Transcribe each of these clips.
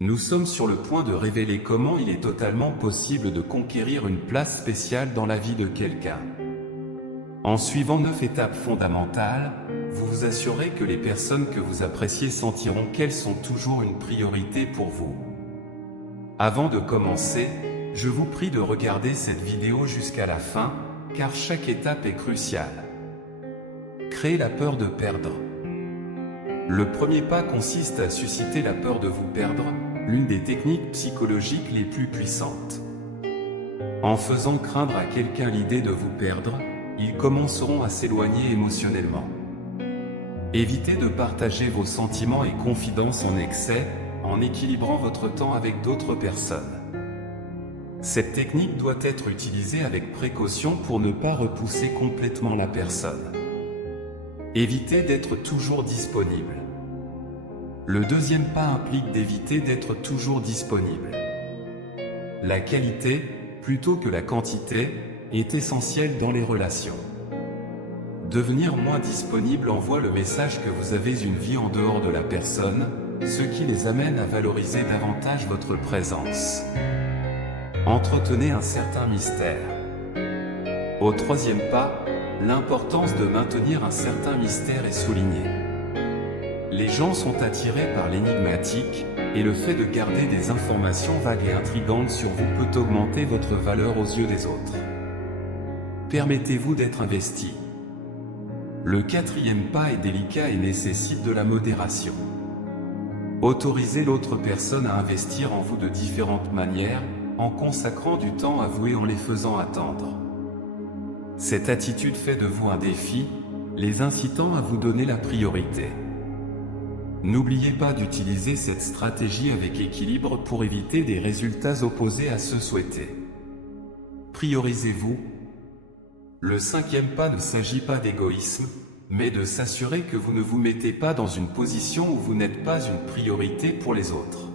Nous sommes sur le point de révéler comment il est totalement possible de conquérir une place spéciale dans la vie de quelqu'un. En suivant 9 étapes fondamentales, vous vous assurez que les personnes que vous appréciez sentiront qu'elles sont toujours une priorité pour vous. Avant de commencer, je vous prie de regarder cette vidéo jusqu'à la fin, car chaque étape est cruciale. Créer la peur de perdre. Le premier pas consiste à susciter la peur de vous perdre, l'une des techniques psychologiques les plus puissantes. En faisant craindre à quelqu'un l'idée de vous perdre, ils commenceront à s'éloigner émotionnellement. Évitez de partager vos sentiments et confidences en excès, en équilibrant votre temps avec d'autres personnes. Cette technique doit être utilisée avec précaution pour ne pas repousser complètement la personne. Évitez d'être toujours disponible. Le deuxième pas implique d'éviter d'être toujours disponible. La qualité, plutôt que la quantité, est essentielle dans les relations. Devenir moins disponible envoie le message que vous avez une vie en dehors de la personne, ce qui les amène à valoriser davantage votre présence. Entretenez un certain mystère. Au troisième pas, l'importance de maintenir un certain mystère est soulignée. Les gens sont attirés par l'énigmatique, et le fait de garder des informations vagues et intrigantes sur vous peut augmenter votre valeur aux yeux des autres. Permettez-vous d'être investi. Le quatrième pas est délicat et nécessite de la modération. Autorisez l'autre personne à investir en vous de différentes manières, en consacrant du temps à vous et en les faisant attendre. Cette attitude fait de vous un défi, les incitant à vous donner la priorité. N'oubliez pas d'utiliser cette stratégie avec équilibre pour éviter des résultats opposés à ceux souhaités. Priorisez-vous. Le cinquième pas ne s'agit pas d'égoïsme, mais de s'assurer que vous ne vous mettez pas dans une position où vous n'êtes pas une priorité pour les autres.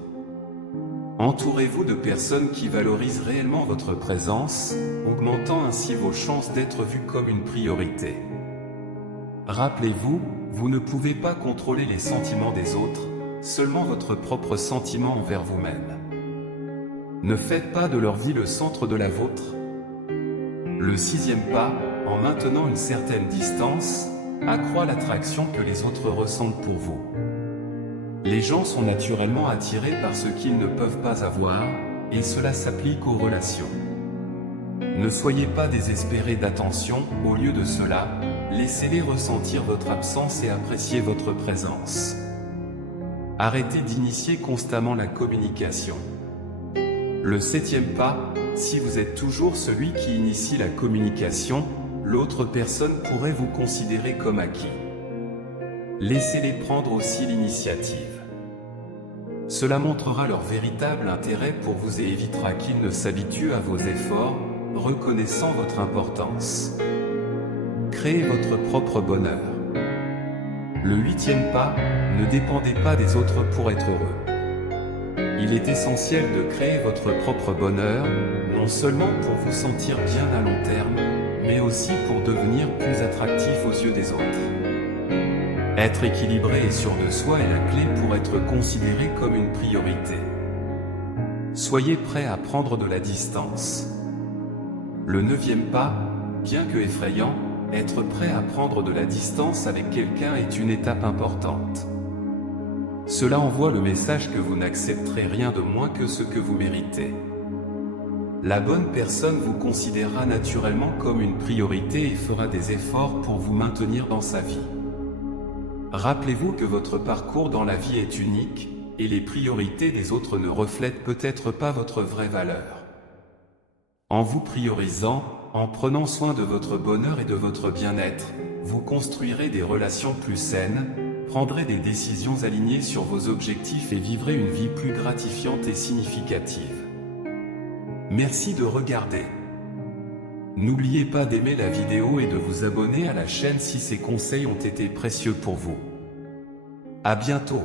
Entourez-vous de personnes qui valorisent réellement votre présence, augmentant ainsi vos chances d'être vu comme une priorité. Rappelez-vous, vous ne pouvez pas contrôler les sentiments des autres, seulement votre propre sentiment envers vous-même. Ne faites pas de leur vie le centre de la vôtre. Le sixième pas, en maintenant une certaine distance, accroît l'attraction que les autres ressentent pour vous. Les gens sont naturellement attirés par ce qu'ils ne peuvent pas avoir, et cela s'applique aux relations. Ne soyez pas désespérés d'attention, au lieu de cela, laissez-les ressentir votre absence et apprécier votre présence. Arrêtez d'initier constamment la communication. Le septième pas, si vous êtes toujours celui qui initie la communication, l'autre personne pourrait vous considérer comme acquis. Laissez-les prendre aussi l'initiative. Cela montrera leur véritable intérêt pour vous et évitera qu'ils ne s'habituent à vos efforts, reconnaissant votre importance. Créez votre propre bonheur. Le huitième pas, ne dépendez pas des autres pour être heureux. Il est essentiel de créer votre propre bonheur, non seulement pour vous sentir bien à long terme, mais aussi pour devenir plus attractif aux yeux des autres. Être équilibré et sûr de soi est la clé pour être considéré comme une priorité. Soyez prêt à prendre de la distance. Le neuvième pas, bien que effrayant, être prêt à prendre de la distance avec quelqu'un est une étape importante. Cela envoie le message que vous n'accepterez rien de moins que ce que vous méritez. La bonne personne vous considérera naturellement comme une priorité et fera des efforts pour vous maintenir dans sa vie. Rappelez-vous que votre parcours dans la vie est unique, et les priorités des autres ne reflètent peut-être pas votre vraie valeur. En vous priorisant, en prenant soin de votre bonheur et de votre bien-être, vous construirez des relations plus saines, prendrez des décisions alignées sur vos objectifs et vivrez une vie plus gratifiante et significative. Merci de regarder. N'oubliez pas d'aimer la vidéo et de vous abonner à la chaîne si ces conseils ont été précieux pour vous. À bientôt.